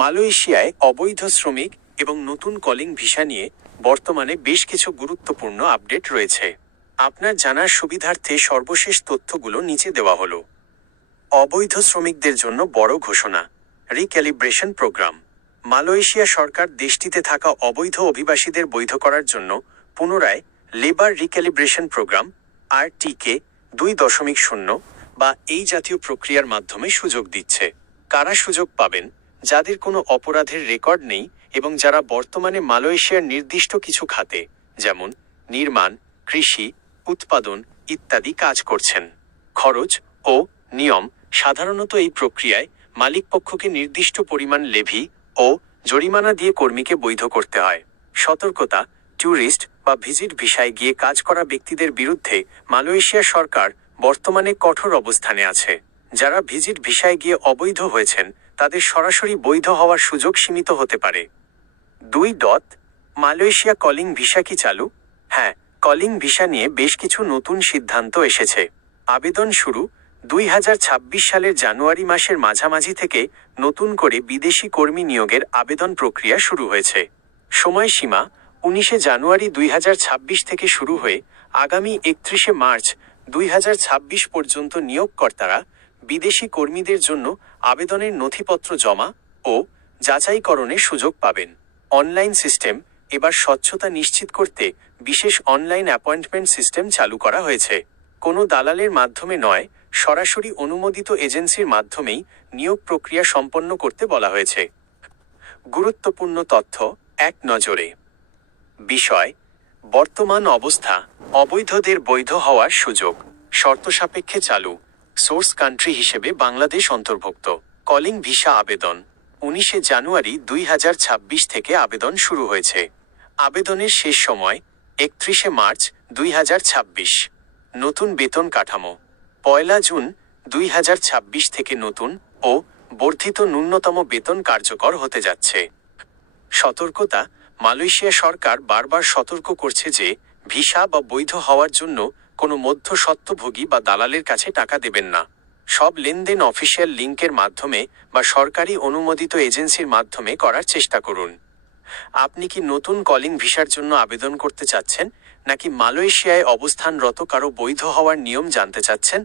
মালয়েশিয়ায় অবৈধ শ্রমিক এবং নতুন কলিং ভিসা নিয়ে বর্তমানে বেশ কিছু গুরুত্বপূর্ণ আপডেট রয়েছে। আপনার জানার সুবিধার্থে সর্বশেষ তথ্যগুলো নিচে দেওয়া হলো। অবৈধ শ্রমিকদের জন্য বড় ঘোষণা, রিক্যালিব্রেশন প্রোগ্রাম। মালয়েশিয়া সরকার দেশটিতে থাকা অবৈধ অভিবাসীদের বৈধ করার জন্য পুনরায় লেবার রিক্যালিব্রেশন প্রোগ্রাম RTK 2.0 বা এই জাতীয় প্রক্রিয়ার মাধ্যমে সুযোগ দিচ্ছে। কারা সুযোগ পাবেন? যাদের কোনো অপরাধের রেকর্ড নেই এবং যারা বর্তমানে মালয়েশিয়ার নির্দিষ্ট কিছু খাতে যেমন নির্মাণ, কৃষি, উৎপাদন ইত্যাদি কাজ করছেন। খরচ ও নিয়ম: সাধারণত এই প্রক্রিয়ায় মালিকপক্ষকে নির্দিষ্ট পরিমাণ লেভি ও জরিমানা দিয়ে কর্মীকে বৈধ করতে হয়। সতর্কতা: ট্যুরিস্ট বা ভিজিট ভিসায় গিয়ে কাজ করা ব্যক্তিদের বিরুদ্ধে মালয়েশিয়া সরকার বর্তমানে কঠোর অবস্থানে আছে। যারা ভিজিট ভিসায় গিয়ে অবৈধ হয়েছেন তাদের সরাসরি বৈধ হওয়ার সুযোগ সীমিত হতে পারে। 2. মালয়েশিয়া কলিং ভিসা কি চালু? হ্যাঁ, কলিং ভিসা নিয়ে বেশ কিছু নতুন সিদ্ধান্ত এসেছে। আবেদন শুরু 2026 সালের জানুয়ারি মাসের মাঝামাঝি থেকে নতুন করে বিদেশি কর্মী নিয়োগের আবেদন প্রক্রিয়া শুরু হয়েছে। সময়সীমা 19 জানুয়ারি 2026 থেকে শুরু হয়ে আগামী 31 মার্চ 2026 পর্যন্ত নিয়োগকর্তারা বিদেশি কর্মীদের জন্য আবেদনের নথিপত্র জমা ও যাচাইকরণের সুযোগ পাবেন। অনলাইন সিস্টেম: এবার স্বচ্ছতা নিশ্চিত করতে বিশেষ অনলাইন অ্যাপয়েন্টমেন্ট সিস্টেম চালু করা হয়েছে। কোনো দালালের মাধ্যমে নয়, সরাসরি অনুমোদিত এজেন্সির মাধ্যমেই নিয়োগ প্রক্রিয়া সম্পন্ন করতে বলা হয়েছে। গুরুত্বপূর্ণ তথ্য এক নজরে। বিষয়: বর্তমান অবস্থা, অবৈধদের বৈধ হওয়ার সুযোগ, শর্ত সাপেক্ষে চালু। সোর্স কান্ট্রি হিসেবে বাংলাদেশ অন্তর্ভুক্ত। কলিং ভিসা আবেদন 19 জানুয়ারি 2026 থেকে আবেদন শুরু হয়েছে। আবেদনের শেষ সময় 31 মার্চ 2026। নতুন বেতন কাঠামো 1 জুন 2026 থেকে নতুন ও বর্ধিত ন্যূনতম বেতন কার্যকর হতে যাচ্ছে। সতর্কতা: মালয়েশিয়া সরকার বারবার সতর্ক করছে যে ভিসা বা বৈধ হওয়ার জন্য কোনো মধ্যস্বত্বভোগী বা দালালের কাছে টাকা দেবেন না। সব লেনদেন অফিসিয়াল লিঙ্কের মাধ্যমে বা সরকারি অনুমোদিত এজেন্সির মাধ্যমে করার চেষ্টা করুন। আপনি কি নতুন কলিং ভিসার জন্য আবেদন করতে চাচ্ছেন নাকি মালয়েশিয়ায় অবস্থানরত কারো বৈধ হওয়ার নিয়ম জানতে চাচ্ছেন?